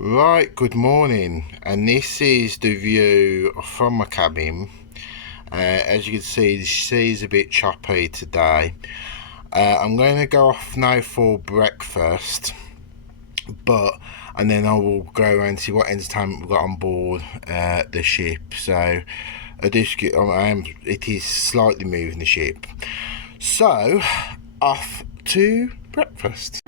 Right, good morning, and this is the view from my cabin. As you can see, the sea's a bit choppy today. I'm going to go off now for breakfast, and then I will go around and see what entertainment we've got on board the ship. So, it is slightly moving the ship. So, off to breakfast.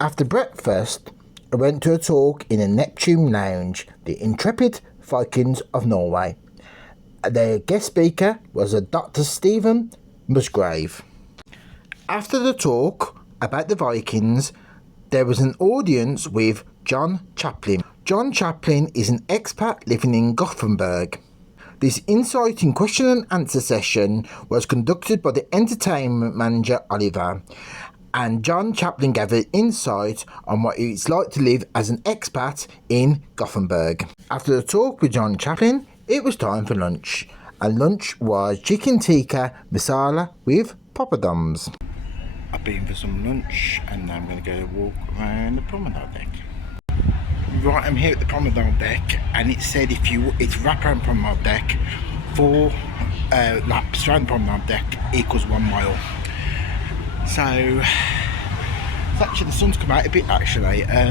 After breakfast, I went to a talk in a Neptune lounge, the intrepid Vikings of Norway. Their guest speaker was a Dr. Stephen Musgrave. After the talk about the Vikings, there was an audience with John Chaplin. John Chaplin is an expat living in Gothenburg. This inciting question and answer session was conducted by the entertainment manager Oliver, and John Chaplin gave an insight on what it's like to live as an expat in Gothenburg. After the talk with John Chaplin, it was time for lunch, and lunch was chicken tikka masala with poppadoms. I've been for some lunch, and now I'm going to go walk around the promenade deck. Right, I'm here at the promenade deck, and it said it's wraparound promenade deck, 4 laps around the promenade deck equals 1 mile. So it's actually, the sun's come out a bit actually. There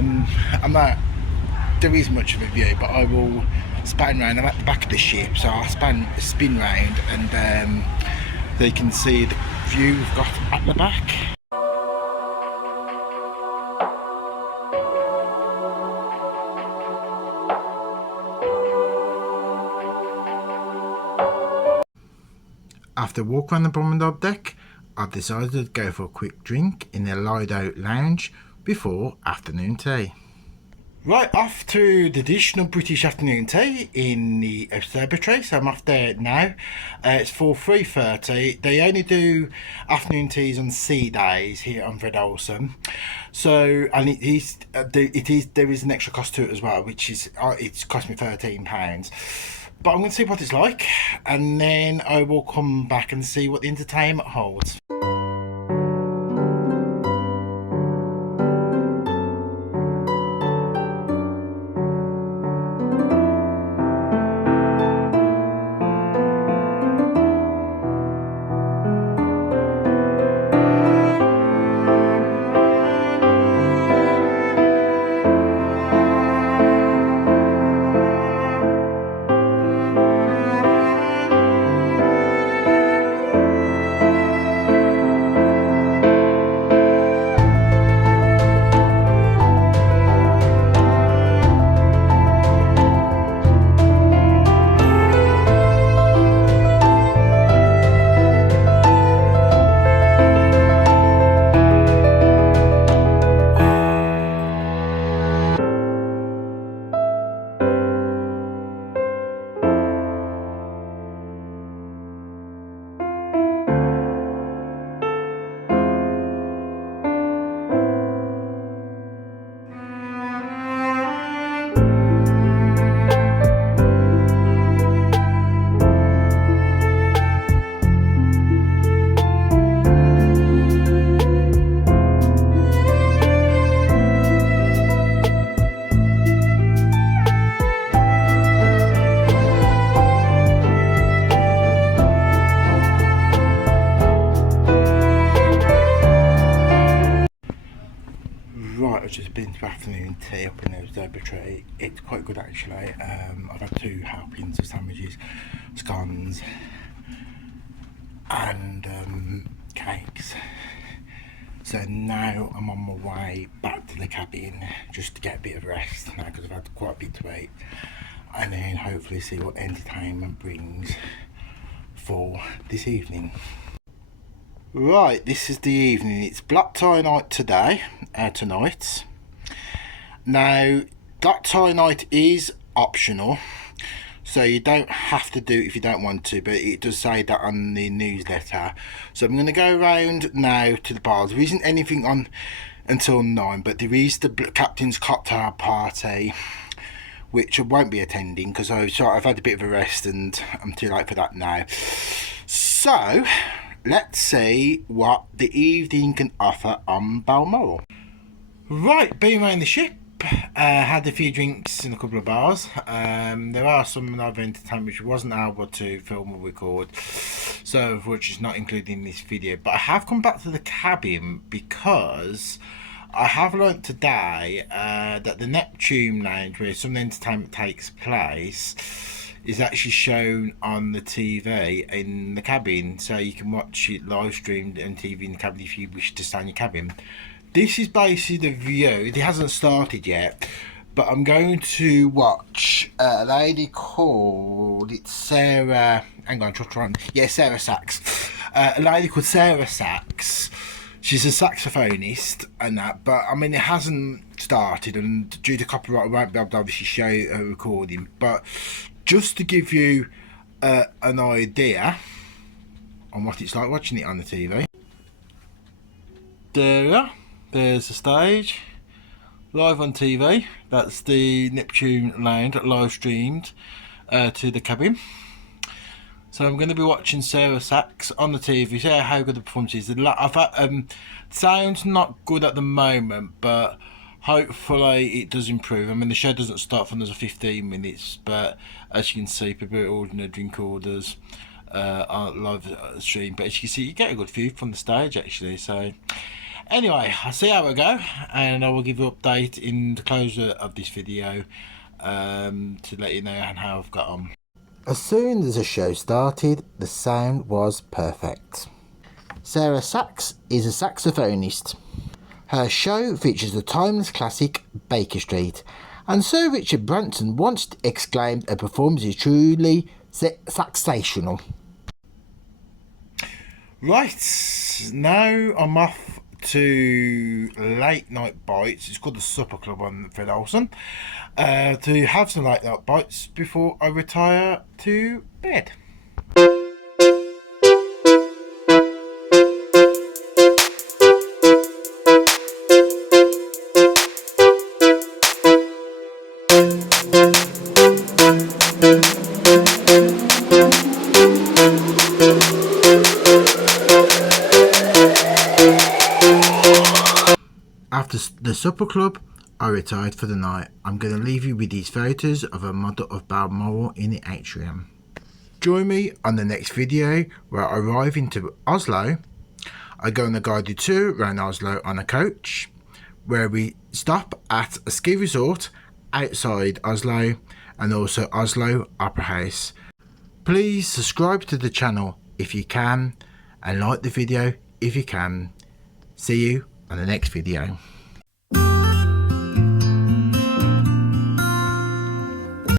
is much of a view, but I will span round. I'm at the back of the ship, so I'll spin round, and they can see the view we've got at the back. After a walk around the promenade deck, I've decided to go for a quick drink in the Lido lounge before afternoon tea. Right, off to the traditional British afternoon tea in the observatory, so I'm off there now. It's for 3:30. They only do afternoon teas on sea days here on Olsen. So, and there is an extra cost to it as well, which is it's cost me £13. But I'm going to see what it's like, and then I will come back and see what the entertainment holds. Right, I've just been to afternoon tea up in the observatory. It's quite good actually. I've had 2 helpings of sandwiches, scones and cakes. So now I'm on my way back to the cabin just to get a bit of rest now, because I've had quite a bit to eat, and then hopefully see what entertainment brings for this evening. Right, this is the evening. It's black tie night tonight. Now, black tie night is optional, so you don't have to do it if you don't want to, but it does say that on the newsletter. So I'm going to go around now to the bars. There isn't anything on until 9, but there is the captain's cocktail party, which I won't be attending because I've had a bit of a rest and I'm too late for that now. So let's see what the evening can offer on Balmoral. Right, being around the ship, had a few drinks in a couple of bars. There are some other entertainment which wasn't able to film or record, so which is not included in this video. But I have come back to the cabin because I have learnt today that the Neptune Lounge, where some entertainment takes place, is actually shown on the TV in the cabin, so you can watch it live streamed on TV in the cabin if you wish to stay in your cabin. This is basically the view. It hasn't started yet, but I'm going to watch a lady called Sarah. Hang on, try on. Yeah, Sarah Sachs. A lady called Sarah Sachs. She's a saxophonist and that, but I mean it hasn't started, and due to copyright I won't be able to obviously show a recording. But just to give you an idea on what it's like watching it on the TV. There we are. There's the stage, live on TV. That's the Neptune Lounge, live streamed to the cabin. So I'm going to be watching Sarah Sachs on the TV, see how good the performance is. I've had, sound's not good at the moment, but hopefully it does improve. I mean, the show doesn't start for another 15 minutes, but as you can see, people are ordering their drink orders on live stream. But as you can see, you get a good view from the stage actually. So anyway, I'll see how I go, and I will give you an update in the closure of this video to let you know how I've got on. As soon as the show started, the sound was perfect. Sarah Sachs is a saxophonist. Her show features the timeless classic Baker Street, and Sir Richard Branson once exclaimed her performance is truly sensational. Right, now I'm off to Late Night Bites. It's called the Supper Club on Fred Olsen, to have some late night bites before I retire to bed. After the supper club, I retired for the night. I'm going to leave you with these photos of a model of Balmoral in the atrium. Join me on the next video where I arrive into Oslo. I go on a guided tour around Oslo on a coach, where we stop at a ski resort outside Oslo and also Oslo Opera House. Please subscribe to the channel if you can, and like the video if you can. See you on the next video.